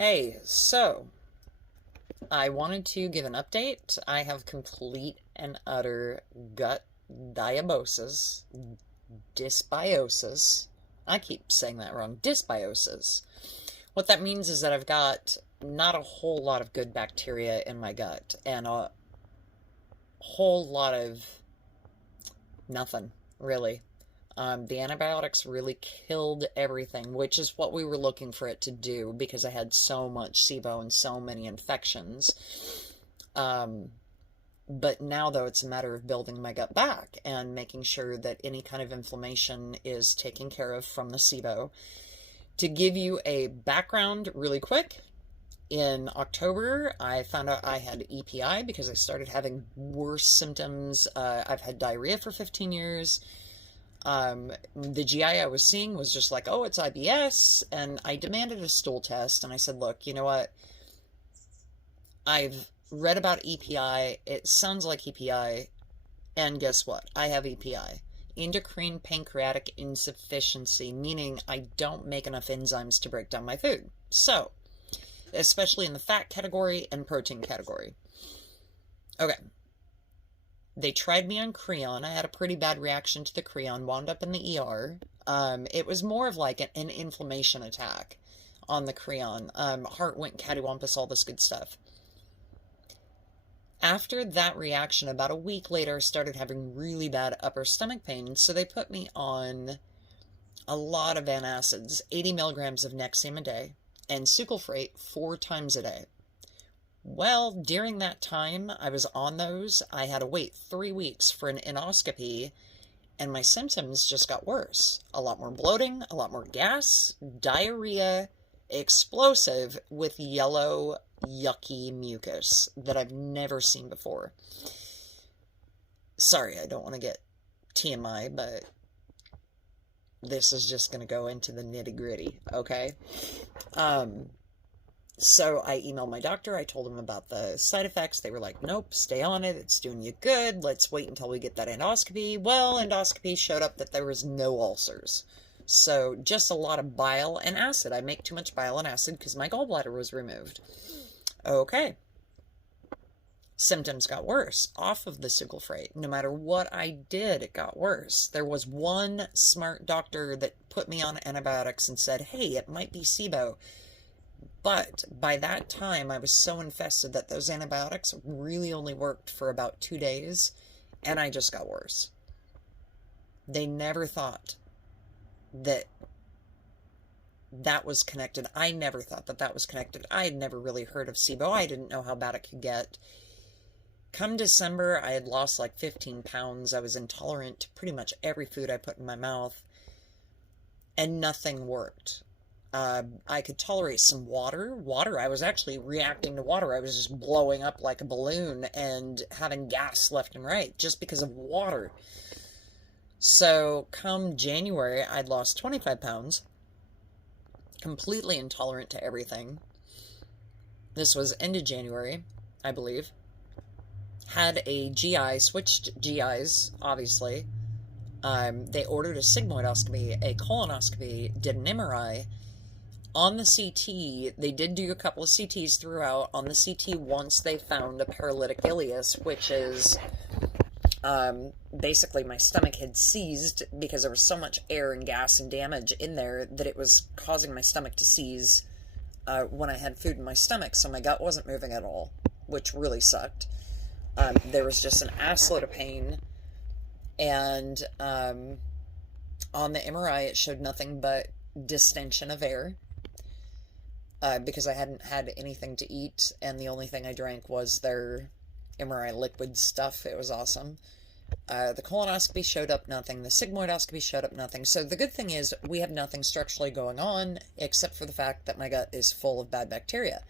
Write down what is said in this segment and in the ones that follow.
Hey, so I wanted to give an update. I have complete and utter gut diabosis, dysbiosis. I keep saying that wrong. Dysbiosis. What that means is that I've got not a whole lot of good bacteria in my gut and a whole lot of nothing, really. The antibiotics really killed everything, which is what we were looking for it to do because I had so much SIBO and so many infections. But now, though, it's a matter of building my gut back and making sure that any kind of inflammation is taken care of from the SIBO. To give you a background really quick, in October, I found out I had EPI because I started having worse symptoms. I've had diarrhea for 15 years. The GI I was seeing was just like, oh, it's IBS, and I demanded a stool test, and I said, look, you know what? I've read about EPI. It sounds like EPI, and guess what? I have EPI. Endocrine pancreatic insufficiency, meaning I don't make enough enzymes to break down my food. So, especially in the fat category and protein category. Okay. They tried me on Creon. I had a pretty bad reaction to the Creon, wound up in the ER. It was more of like an inflammation attack on the Creon. Heart went cattywampus, all this good stuff. After that reaction, about a week later, I started having really bad upper stomach pain, so they put me on a lot of antacids, 80 milligrams of Nexium a day, and sucralfate 4 times a day. Well, during that time I was on those, I had to wait 3 weeks for an endoscopy, and my symptoms just got worse. A lot more bloating, a lot more gas, diarrhea, explosive with yellow, yucky mucus that I've never seen before. Sorry, I don't want to get TMI, but this is just going to go into the nitty-gritty, okay? So I emailed my doctor. I told him about the side effects. They were like, nope, stay on it. It's doing you good. Let's wait until we get that endoscopy. Well, endoscopy showed up that there was no ulcers. So just a lot of bile and acid. I make too much bile and acid because my gallbladder was removed. Okay. Symptoms got worse off of the sucralfate. No matter what I did, it got worse. There was one smart doctor that put me on antibiotics and said, hey, it might be SIBO. But by that time, I was so infested that those antibiotics really only worked for about 2 days, and I just got worse. They never thought that that was connected. I never thought that that was connected. I had never really heard of SIBO. I didn't know how bad it could get. Come December, I had lost like 15 pounds. I was intolerant to pretty much every food I put in my mouth, and nothing worked. I could tolerate some water. I was actually reacting to water. I was just blowing up like a balloon and having gas left and right just because of water. So come January, I'd lost 25 pounds, completely intolerant to everything. This was end of January, I believe. Had a GI, switched GIs, obviously. They ordered a sigmoidoscopy, a colonoscopy, did an MRI. On the CT, they did do a couple of CTs throughout. On the CT, once they found a paralytic ileus, which is basically my stomach had seized because there was so much air and gas and damage in there that it was causing my stomach to seize when I had food in my stomach, so my gut wasn't moving at all, which really sucked. There was just an assload of pain, and on the MRI, it showed nothing but distension of air. Because I hadn't had anything to eat, and the only thing I drank was their MRI liquid stuff. It was awesome. The colonoscopy showed up nothing. The sigmoidoscopy showed up nothing. So the good thing is we have nothing structurally going on, except for the fact that my gut is full of bad bacteria.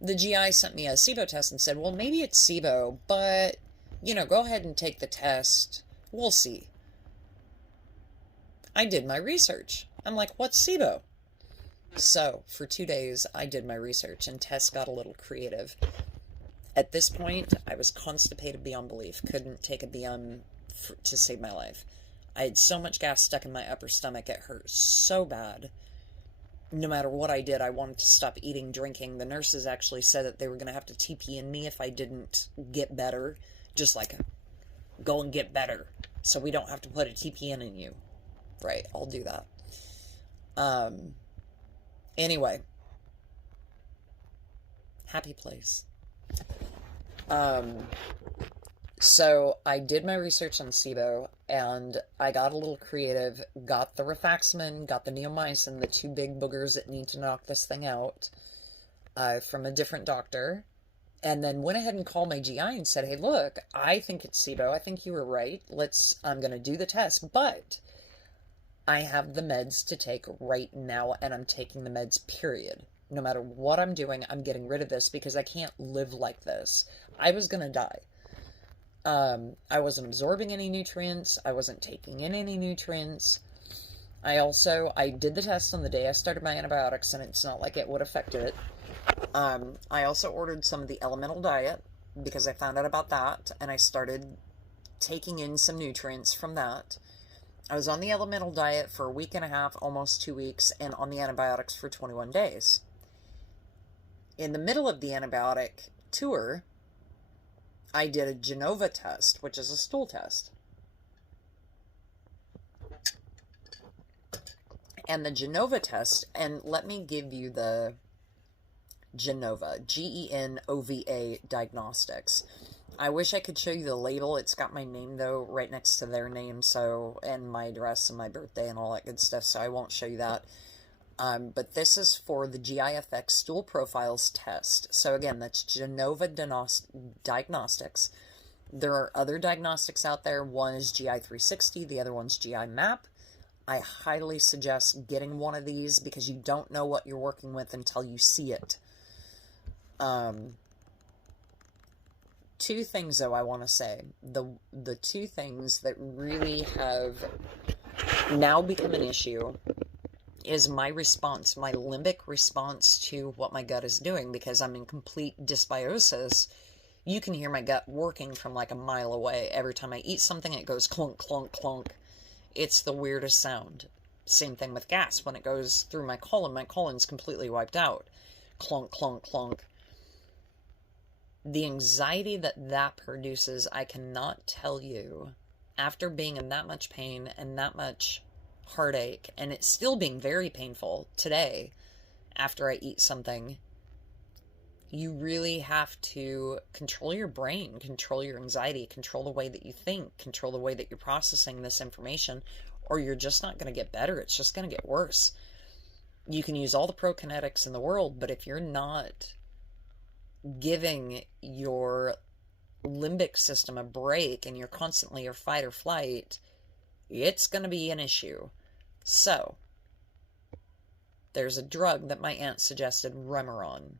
The GI sent me a SIBO test and said, well, maybe it's SIBO, but, go ahead and take the test. We'll see. I did my research. I'm like, what's SIBO? So, for 2 days, I did my research, and Tess got a little creative. At this point, I was constipated beyond belief. Couldn't take a BM to save my life. I had so much gas stuck in my upper stomach, it hurt so bad. no matter what I did, I wanted to stop eating, drinking. The nurses actually said that they were going to have to TP in me if I didn't get better. Just like, go and get better, so we don't have to put a TPN in you. Right, I'll do that. Anyway. Happy place. So I did my research on SIBO, and I got a little creative, got the rifaximin, got the neomycin, the two big boogers that need to knock this thing out, from a different doctor, and then went ahead and called my GI and said, hey, look, I think it's SIBO. I think you were right. I'm going to do the test, but I have the meds to take right now, and I'm taking the meds, period. No matter what I'm doing, I'm getting rid of this because I can't live like this. I was going to die. I wasn't absorbing any nutrients. I wasn't taking in any nutrients. I did the test on the day I started my antibiotics, and it's not like it would affect it. I also ordered some of the elemental diet because I found out about that, and I started taking in some nutrients from that. I was on the elemental diet for a week and a half, almost 2 weeks, and on the antibiotics for 21 days. In the middle of the antibiotic tour, I did a Genova test, which is a stool test. And the Genova test, and let me give you the Genova, Genova diagnostics. I wish I could show you the label. It's got my name, though, right next to their name, and my address and my birthday and all that good stuff, so I won't show you that. But this is for the GIFX stool profiles test. So again, that's Genova Diagnostics. There are other diagnostics out there. One is GI360, the other one's GI Map. I highly suggest getting one of these because you don't know what you're working with until you see it. Two things, though, I want to say. The two things that really have now become an issue is my response, my limbic response to what my gut is doing, because I'm in complete dysbiosis. You can hear my gut working from like a mile away. Every time I eat something, it goes clunk, clunk, clunk. It's the weirdest sound. Same thing with gas. When it goes through my colon's completely wiped out. Clunk, clunk, clunk. The anxiety that produces, I cannot tell you, after being in that much pain and that much heartache, and it's still being very painful today after I eat something, you really have to control your brain, control your anxiety, control the way that you think, control the way that you're processing this information, or you're just not going to get better. It's just going to get worse. You can use all the prokinetics in the world, but if you're not giving your limbic system a break and you're constantly your fight or flight, it's going to be an issue. So, there's a drug that my aunt suggested, Remeron.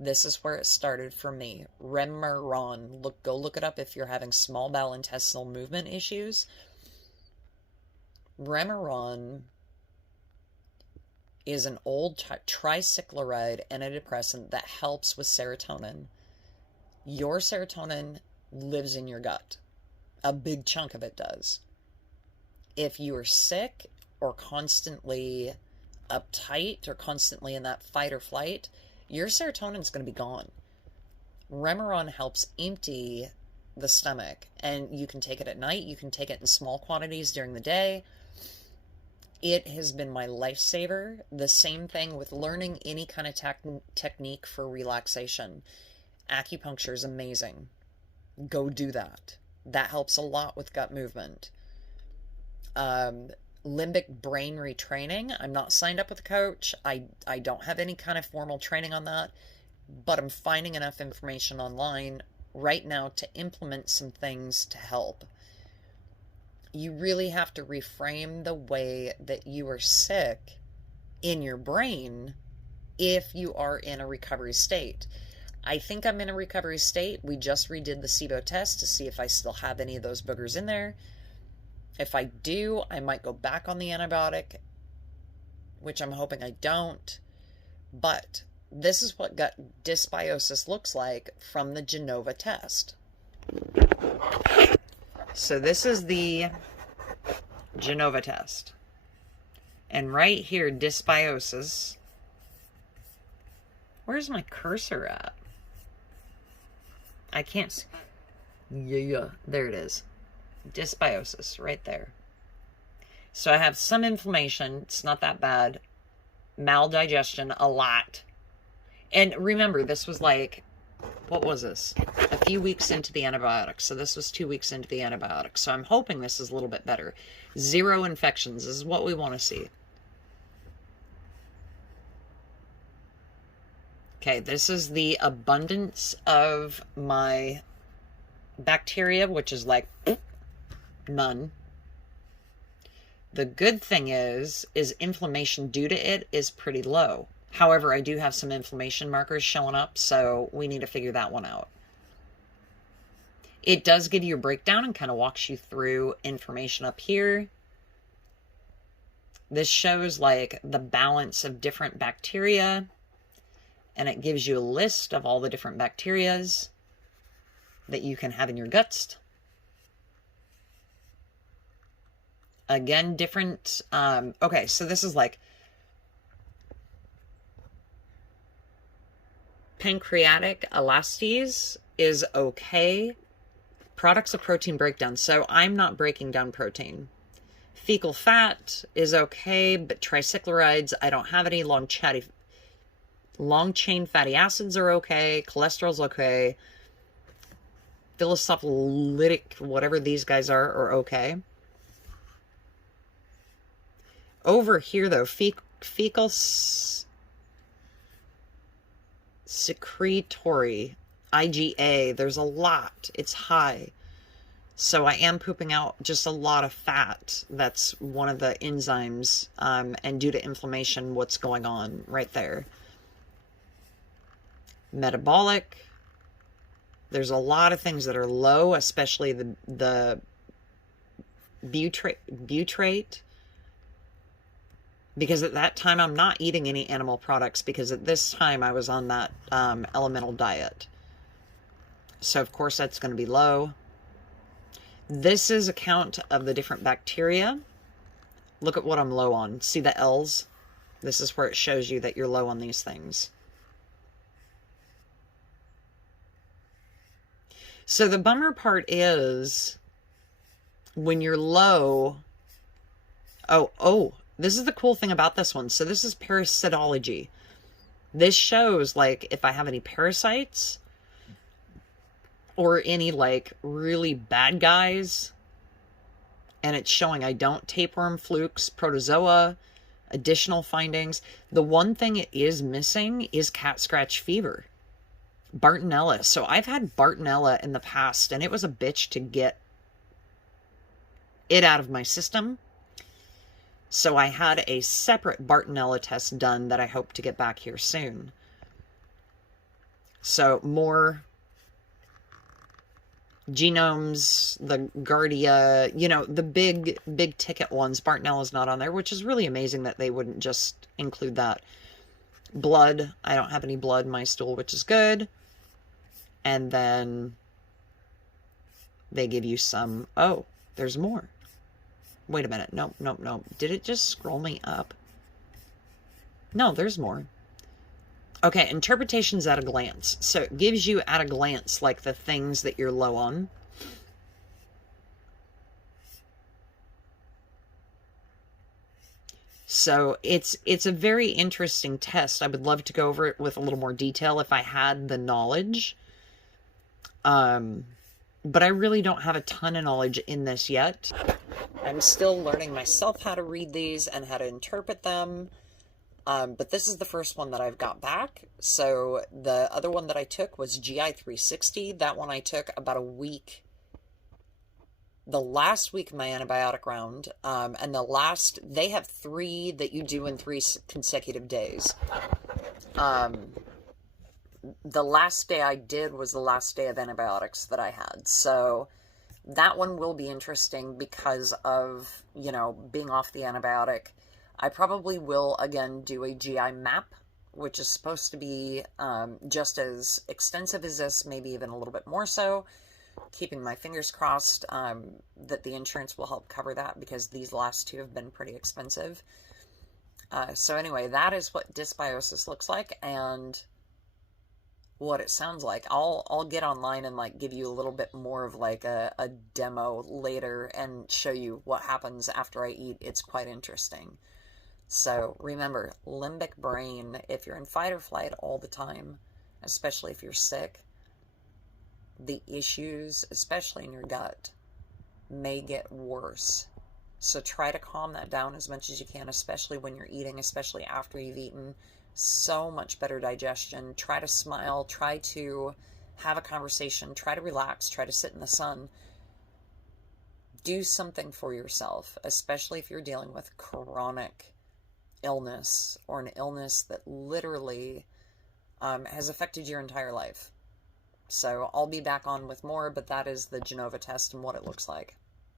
This is where it started for me. Remeron. Go look it up if you're having small bowel intestinal movement issues. Remeron is an old tricycloride antidepressant that helps with serotonin. Your serotonin lives in your gut. A big chunk of it does. If you are sick or constantly uptight or constantly in that fight or flight, your serotonin is going to be gone. Remeron helps empty the stomach, and you can take it at night. You can take it in small quantities during the day. It has been my lifesaver. The same thing with learning any kind of technique for relaxation. Acupuncture is amazing. Go do that. That helps a lot with gut movement. Limbic brain retraining. I'm not signed up with a coach. I don't have any kind of formal training on that, but I'm finding enough information online right now to implement some things to help. You really have to reframe the way that you are sick in your brain if you are in a recovery state. I think I'm in a recovery state. We just redid the SIBO test to see if I still have any of those boogers in there. If I do, I might go back on the antibiotic, which I'm hoping I don't. But this is what gut dysbiosis looks like from the Genova test. So this is the Genova test. And right here, dysbiosis Where's my cursor at? I can't see. Yeah, there it is. Dysbiosis, right there. So I have some inflammation. It's not that bad. Maldigestion, a lot. And remember, this was like, what was this? A few weeks into the antibiotics. So this was 2 weeks into the antibiotics. So I'm hoping this is a little bit better. 0 infections. This is what we want to see. Okay, this is the abundance of my bacteria, which is like none. The good thing is inflammation due to it is pretty low. However, I do have some inflammation markers showing up, so we need to figure that one out. It does give you a breakdown and kind of walks you through information up here. This shows like the balance of different bacteria, and it gives you a list of all the different bacterias that you can have in your guts. Again, different, okay, so this is like pancreatic elastes is okay. Products of protein breakdown. So I'm not breaking down protein. Fecal fat is okay, but triglycerides, I don't have any. Long chain fatty acids are okay. Cholesterol's okay. Phospholytic, whatever these guys are okay. Over here, though, fecal secretory, IgA, there's a lot. It's high. So I am pooping out just a lot of fat. That's one of the enzymes, and due to inflammation, what's going on right there. Metabolic, there's a lot of things that are low, especially the butyrate. Because at that time, I'm not eating any animal products because at this time I was on that elemental diet. So, of course, that's going to be low. This is a count of the different bacteria. Look at what I'm low on. See the L's? This is where it shows you that you're low on these things. So the bummer part is when you're low... Oh, this is the cool thing about this one. So this is parasitology. This shows, like, if I have any parasites or any, like, really bad guys. And it's showing I don't. Tapeworm, flukes, protozoa, additional findings. The one thing it is missing is cat scratch fever. Bartonella. So I've had Bartonella in the past, and it was a bitch to get it out of my system. So I had a separate Bartonella test done that I hope to get back here soon. So more genomes, the Gardia, you know, the big ticket ones. Bartonella's not on there, which is really amazing that they wouldn't just include that. Blood, I don't have any blood in my stool, which is good. And then they give you some, oh, there's more. Wait a minute. Nope. Did it just scroll me up? No, there's more. Okay, interpretations at a glance. So it gives you at a glance, like, the things that you're low on. So it's a very interesting test. I would love to go over it with a little more detail if I had the knowledge. But I really don't have a ton of knowledge in this yet. I'm still learning myself how to read these and how to interpret them. But this is the first one that I've got back. So the other one that I took was GI 360. That one I took about a week. The last week of my antibiotic round. And they have 3 that you do in 3 consecutive days. The last day I did was the last day of antibiotics that I had. So that one will be interesting because of, you know, being off the antibiotic. I probably will, again, do a GI map, which is supposed to be just as extensive as this, maybe even a little bit more so. Keeping my fingers crossed that the insurance will help cover that because these last 2 have been pretty expensive. So anyway, that is what dysbiosis looks like, and what it sounds like. I'll get online and like give you a little bit more of like a demo later and show you what happens after I eat. It's quite interesting. So remember, limbic brain, if you're in fight or flight all the time, especially if you're sick, the issues, especially in your gut, may get worse. So try to calm that down as much as you can, especially when you're eating, especially after you've eaten. So much better digestion. Try to smile, try to have a conversation, try to relax, try to sit in the sun. Do something for yourself, especially if you're dealing with chronic illness or an illness that literally has affected your entire life. So I'll be back on with more, but that is the Genova test and what it looks like.